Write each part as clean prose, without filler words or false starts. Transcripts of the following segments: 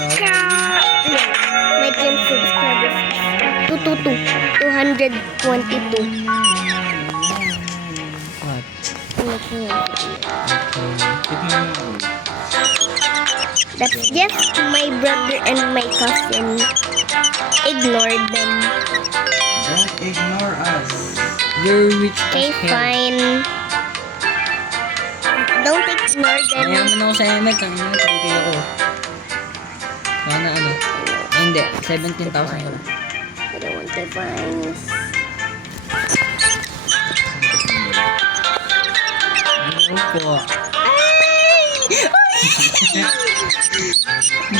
My dream subscribers is 222. What? That's just my brother and my cousin. Ignore them. Don't ignore us. You're rich Okay, as hell. fine. Don't ignore them. Mayaman ako sa ML. Ang ina, pagkikil ako. Sana ano? Ay, hindi. 17,000 ko lang. I don't want the vines. Ano po?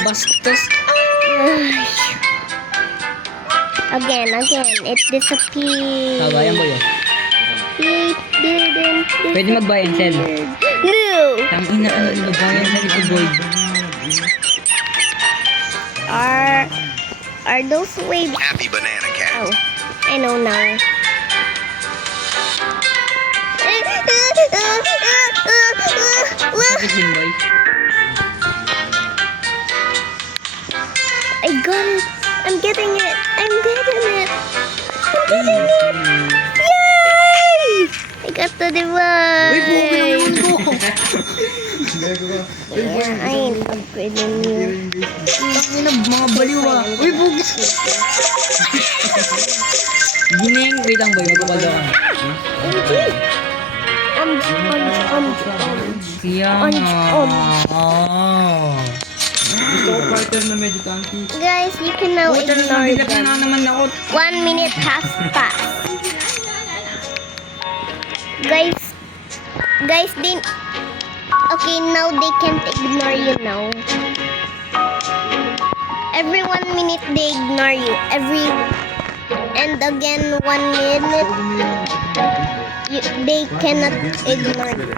Bastos. Again, it disappeared. Kabayan boy oh. It didn't disappear. Pwede magbayan, Sel. No! Tang ina, ano magbayan sa ito boy. Are those waves? Happy Banana Cat. Oh, I know now. Sakit din boy. I got it. I'm getting it. Yay! I got the device. Yeah, I ain't upgrading you. Tang ina, mga baliw ah. Uy, bugis. Gining, wait lang boy, magpapagawa ka. Kaya Gusto ko partner na medyo tanky. Guys, you can now ignore Bilap na them. naman ako. 1 minute has passed. Guys, okay, now they can't ignore you now. Every 1 minute they ignore you. And again 1 minute they cannot ignore you.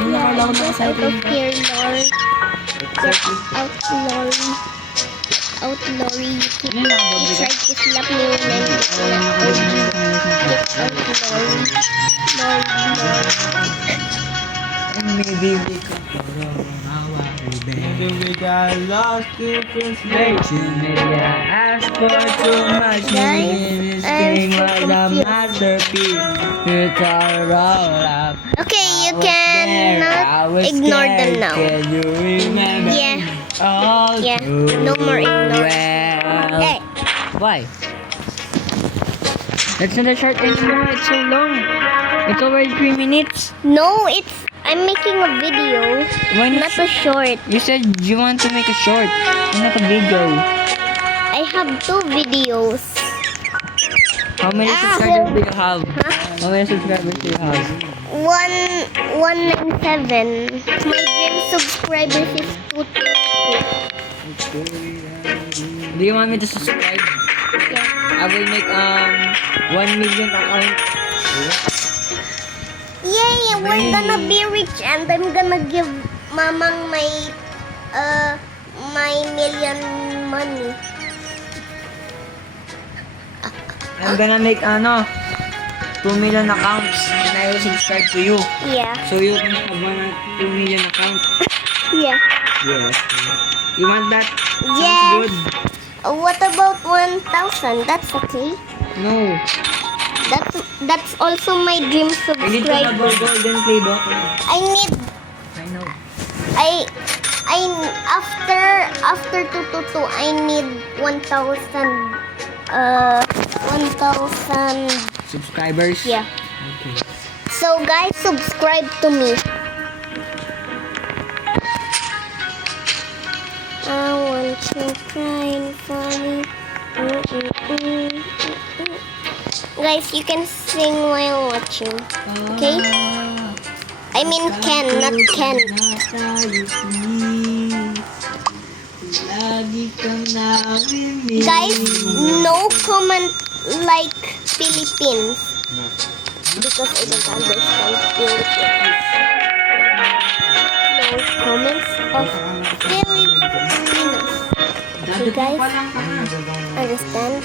Yeah, get out of here, Lord. Get out, Lori. You tried to slap me when I did not hold you. Get out, Lori. Maybe we could follow our Maybe we got lost in translation. Maybe I asked for too much. Maybe this thing was a masterpiece. It's all up. Okay, you cannot ignore them now. Can you remember? Yeah. All Yeah, too no more ignore. Well, Hey, why? That's not a short anymore. It's so long. It's already 3 minutes. no, I'm making a video, Why not a short. You said you want to make a short, not a video. I have 2 videos. How many Ah. subscribers do you have? Huh? How many subscribers do you have? 197. My dream subscribers is 222. Do you want me to subscribe? Yeah. I will make 1 million account. Yay! We're gonna be rich and I'm gonna give Mamang my million money. I'm gonna make 2 million accounts and I will subscribe to you. Yeah. So you can have 2 million account. Yeah. Yes. You want that? Yeah. Sounds good. What about 1,000? That's okay. No. That's also my dream I need to have a subscriber. golden play button. I need I know. I after 222 I need 1,000 Subscribers? yeah. Okay. So guys, subscribe to me. I want you crying for me. Guys, you can sing while watching. Okay? I mean Ken, not Ken. Guys, no comment like Philippines. Because I don't understand Philippines. No comments of Filipinos. You guys understand?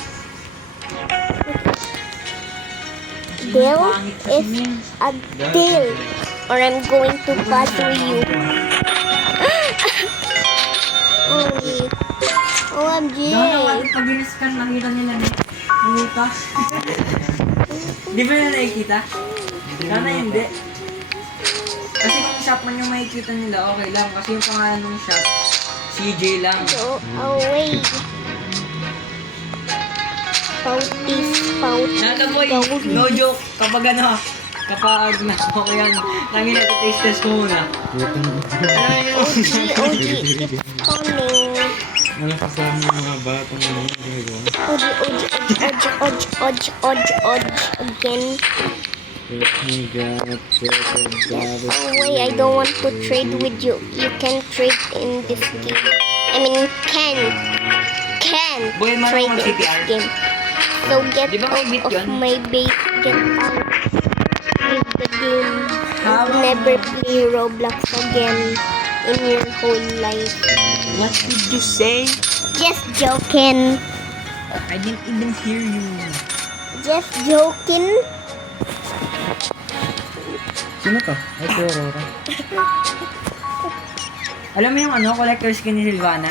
Deal is a deal, or I'm going to bother you. Uy. OMG. Dahil pag in-scan, nakita nila na puta. Di ba na nakikita? Sana hindi. Kasi kung shop man yung makikita nila, okay lang. Kasi yung pangalan ng shop, CJ lang. Go away. Pouty. Naka boy, no joke. Kapag kapag ako yan, tangin na taste test ko muna. OG, it's coming. Ano kasama ng mga batang mga ginagawa? OG, again. Oh wait, I don't want to trade with you. You can trade in this game. I mean, can Boy, marunong trade in this mag-CPR? game. So get Di ba may out bit of yun? my base. Get out. Leave the game. Habang- Never play Roblox again in your whole life. What did you say? Just joking. I didn't even hear you. Just joking. Sino to? Ay, si Aurora. Alam mo yung collector skin ni Silvana?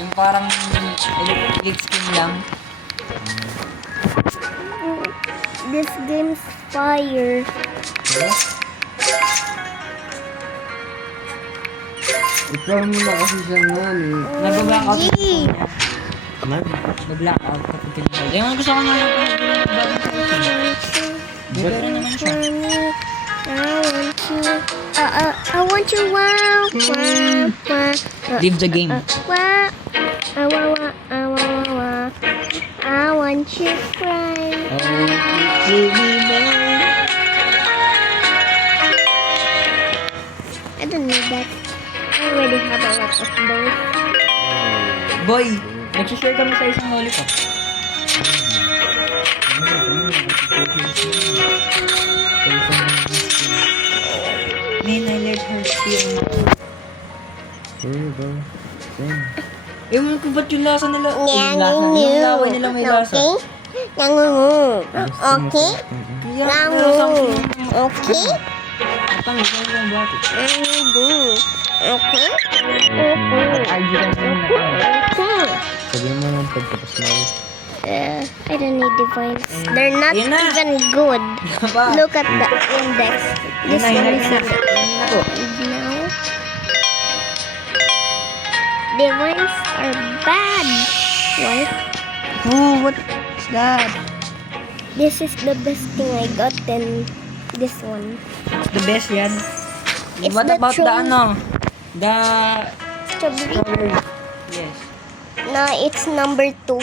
Yung parang electric skin lang. This game's fire. Ikaw mo na kasi siya nun eh. Nag-blackout OMG. Nag-blackout kapag kinakal. Yung gusto ko nga yung pero naman siya. I want you. Wow. Leave the game. Wow. I want you cry. I don't need that. I already have a lot of those. Boy, nagsishare kami sa isang lollipop. Man, I let her feel. Ano ba? Saan? Ewan ko ba't yung lasa nila? Yung lasa, yung laway nila may lasa. Okay? Okay? Kaya, lasang Okay? Matangis na yung bakit. Okay? IG lang sa mga Okay. Sabihin mo lang pagkatapos na rin. I don't need divines. They're not Yun na. even good. pa. Look at the index. This Yun one na, is yun na. good now. Divines are bad. Why? Oh, what's that? This is the best thing I got than this one. The best yan. It's What the about the train. The Strawberry? strawberry? Yes. No, it's number 2.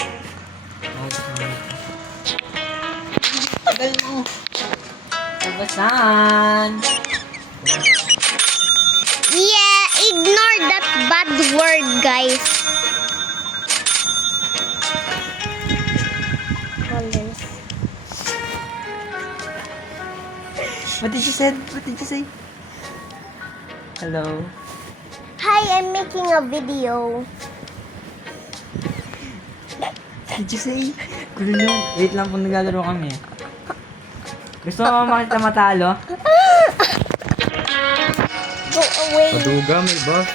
Tagal mo. Pagbasan. Yeah, ignore that bad word, guys. Colors. What did you say? What did you say? Hello. Hi, I'm making a video. Did you say? Gulo yun. Wait lang kung naglalaro kami. Gusto mo makita matalo? Go away. Paduga, may buff.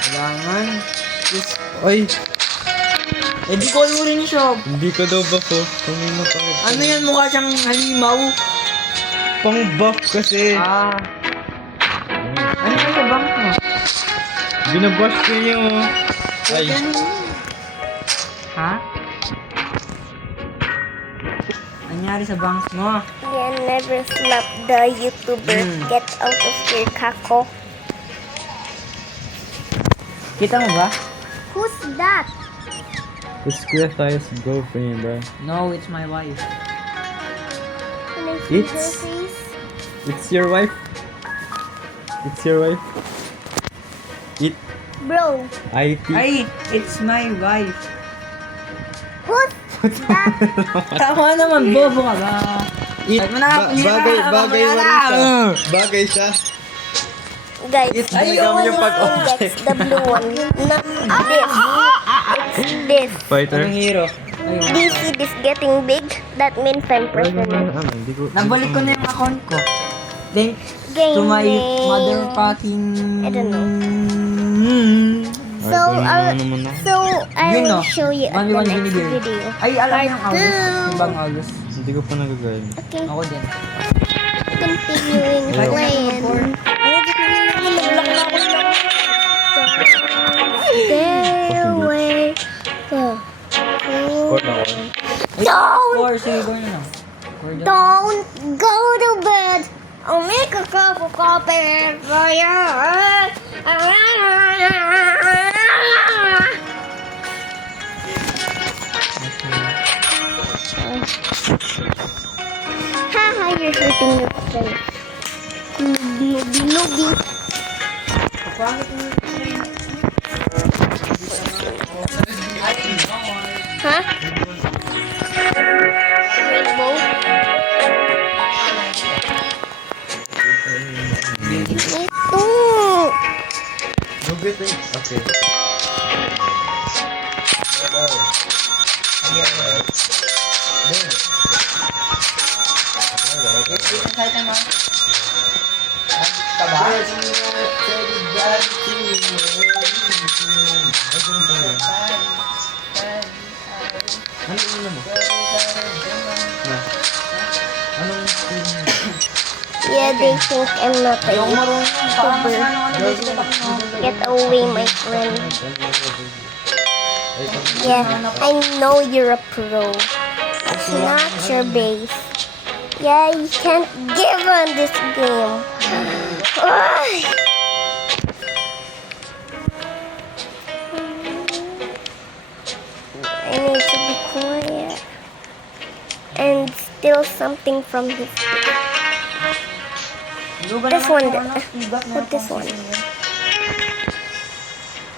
Kailangan. Ay, Eh di call mo rin yung shop. hindi ka daw buff oh. Kanina pa. Ano yan? Mukha siyang halimaw. Pang buff kasi. Ah. Ano ba sa bank mo? Binabash ko niyo oh. Ay, Ha? Nangyari sa banks mo? Yeah, never slap the YouTuber. Get out of here, kako. Kita mo ba? Who's that? it's Kuya Thay's girlfriend, bro. No, it's my wife. Can I see her It's- face? It's your wife? It's your wife? It, Bro, IT. Ay, it's my wife. who's that? Tama naman, bobo ka ba? It, Ay, manakap niya bagay, na, bagay mo rin mamaya siya. na. Bagay siya. Guys, It's Ay, ginagawa oo niyo pag nga. that's the blue one. Not this. It's this. Fighter. Anong hero? Ayun. Do you see this getting big? That means I'm president. Hindi ko. Nabalik ko na yung account ko. Thanks Gaming. to my mother fucking... I don't know. So, I Yun, no? will show you at 1v1 the next binibigay. video. Ay, alam mo yung Part Aulus? two. Yung bang Aulus? Hindi ko pa nagagaya. Okay, Ako din. continuing Ayaw. playing. Naglak na ako lang. There way. Court ako. Don't! Or, sige, go na lang. Or, Don't go to bed. I'll make a cup of coffee for you. Haha, you're hurting your face. Noogie. Pangit mo. Huh? Rainbow? Ito. Okay. Kahit ano. Taba? Ano yun mo? Na? Anong team mo? Yeah, they think I'm not a Ayoko marunong. Parang mas YouTuber. ano basic attack mo. Get away, my friend. Yeah, I know you're a pro. It's not your base. Yeah, you can't give on this game. Ay. I need to be quiet and steal something from his stick. Lugan This naman one, kung ano, igat na put this kung one. sino yun.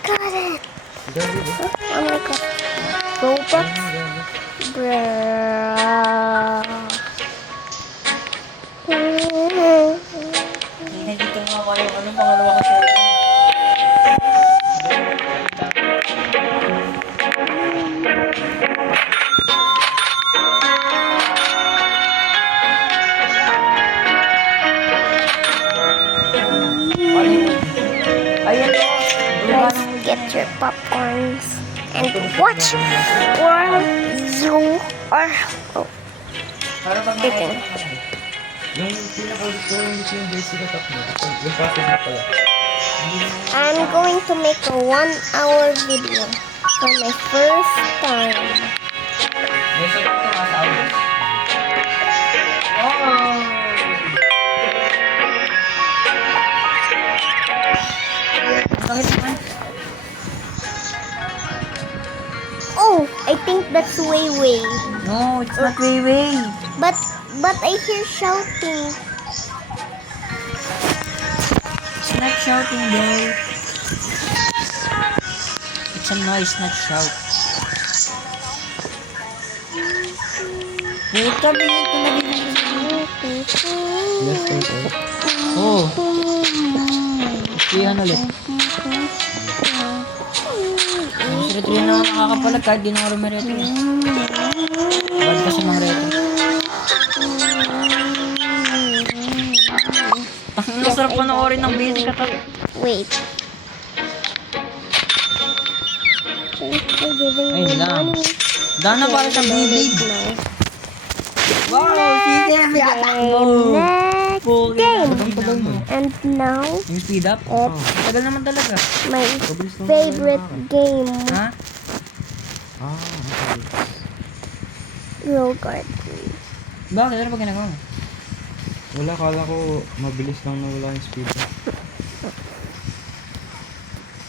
Got it. Oh my god. Robux? Bruh. Hindi na dito nga ako yung anong pangalawa ko sa'yo. Ayan o. Guys, get your popcorns and watch while you are Para pag eating. Yung pinaka-gusto ko yung yung basic attack mo. Yung passive mo pala. I'm going to make a 1-hour video for my first time. May sagot ka nga sa audio. Oo. Bakit naman? Oh, I think that's Wei Wei. No, it's not Weiwei. But I hear shouting. It's not shouting though. It's a noise, not shout. Puta, binig ko na binig ko. Yes, thank you. Oh. Iyan ulit. Retro na ako nakakapalag kahit di na ako rumiretro. Bad kasi mga retro. Ang masarap panoorin ng basic attack. Wait. Ayun lang. Dana para sa Beyblade. Wow, sige, may attack mo. Next Pogi game. na. Tagal mo. And now, Yung speed up? it's Tagal naman talaga. my favorite game, Ha? Okay. Roll Guard. Bakit? Ano ba ginagawa mo? Wala, kala ko mabilis lang nawala yung speed.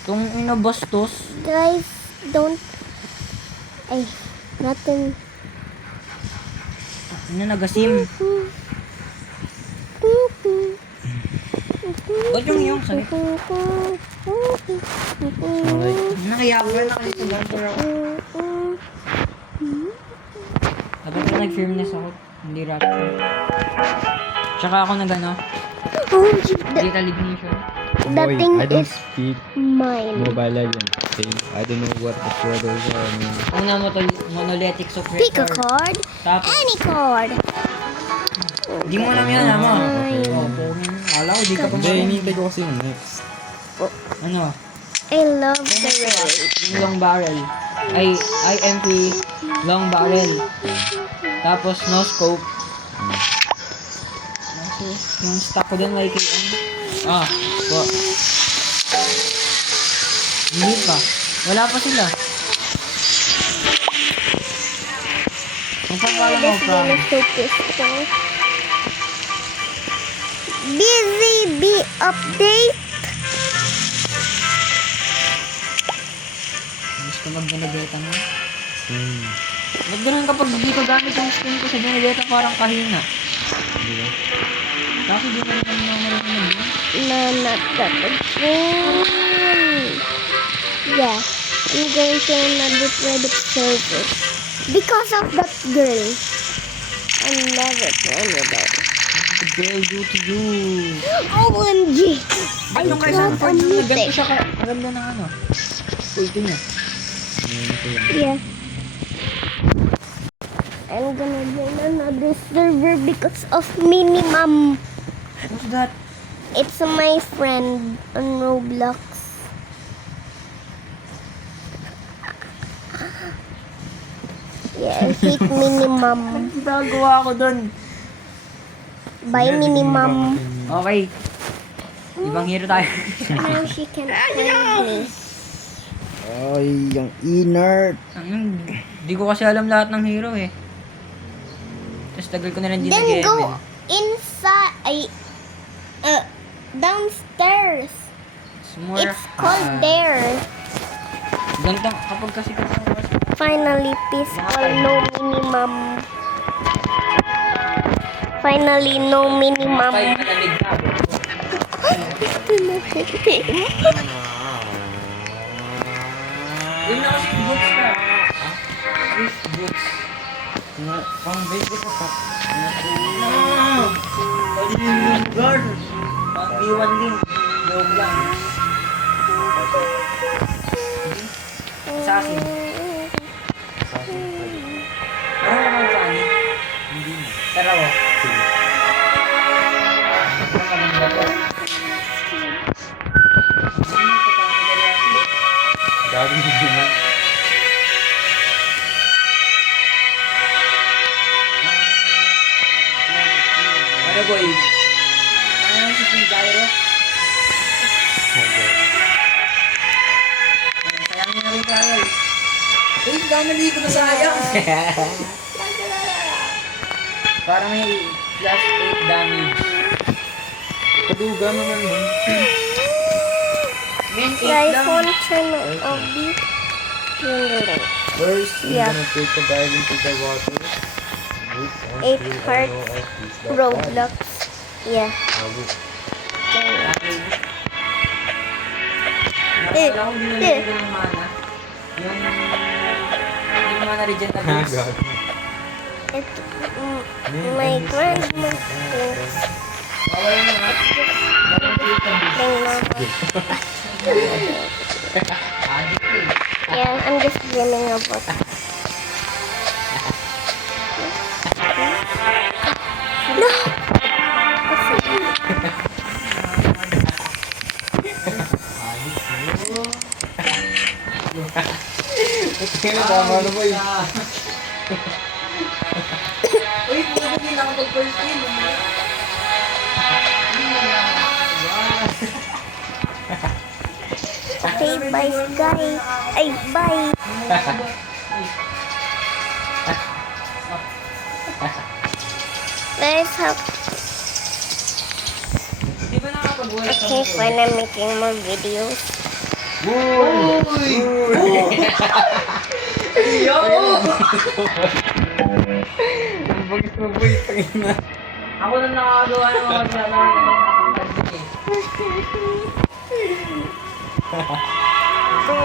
Itong inabastos. Guys, don't... Ay, nothing. Ano nagasim? Ba't yung iyong sakit? Nakayawa na kasi sa gantor ako. Dapat ko nag-firmness ako. Hindi rap ko. Tsaka ako nag-ano? Oh, Digital ignition. the Boy, thing I don't is speak mine. Mobile Legends. Okay? I don't know what the shadows are. I mean, Una monolithic Pick a suppressor. card. Tapos, Any card. di mo alam yun, ama. Fine. Alam ko, di ka pa hindi, hinihintay ko kasi yung next. Ano? I love the red. Yung long barrel. Ay, IMP long barrel. Tapos no scope. Yung stock ko dun may KM. Po. Hindi pa. Wala pa sila. Magpapala mo This pa. game is so peaceful. Busy bee update. Gusto mag-genegeta mo. Ba't ganun kapag di ko gamit yung skin ko sa genegeta parang kahina? Kasi di mo rin kami naman yun. No, not that again. Yeah, I'm going to another private server. Because of that girl. I'm never playing with her. What the girl do to you? OMG! Ba't I yung kay got Sanford a yung naganto mutate. siya kaganda ng ano? Ulti niya. Yeah. I'm gonna join another server because of minimum. What's that? It's my friend on Roblox. Yeah, I hate minimum. Nagawa ko dun. By minimum. Okay. Ibang hero tayo. Now she can find me. Ay, yung inert. Di ko kasi alam lahat ng hero eh. Tapos tagal ko na lang din Then nag-ML. go inside. Downstairs. It's called there. Ganda kapag kasi Finally, peaceful, no minimum. Finally, no minimum. malalig na. Yun na kasi books ka. Books. Pang basic ka pa. Guard. Pang B1 din. Joke lang. Assassin. Ano naman sa ani? Hindi na. Tara o. Sige. Ano naman ba to? Gagawin mo na. Ano boy? Ano si King Gyro? Sayang nyo na rin Gyro. Eh, dami dito na sayang. Para may plus 8 damage. Paduga naman nun. Min 8 Guys, lang. one channel of the link. First, we're Yeah. gonna take a dive into the water. Wait, 8 until I hearts, know at least that Roblox. Yeah. wait. Nakakala ko hindi na nilagyan ng mana. Yung mana regen na boost. It, my grandma thinks Bawal na nga. Bakit yung boost? Adik eh. yeah, I'm just dreaming about No! Tingnan mo, tama na ba yun? Uy, hindi lang ako first kill. Okay, bye guys. Ay, bye. Let's have Di ba nakapag-work ka? okay when I'm making more videos. Yo! Ang bagis mo boy, tangina. Ako na nakagawa ng mga ginagawa ng mga eh. So,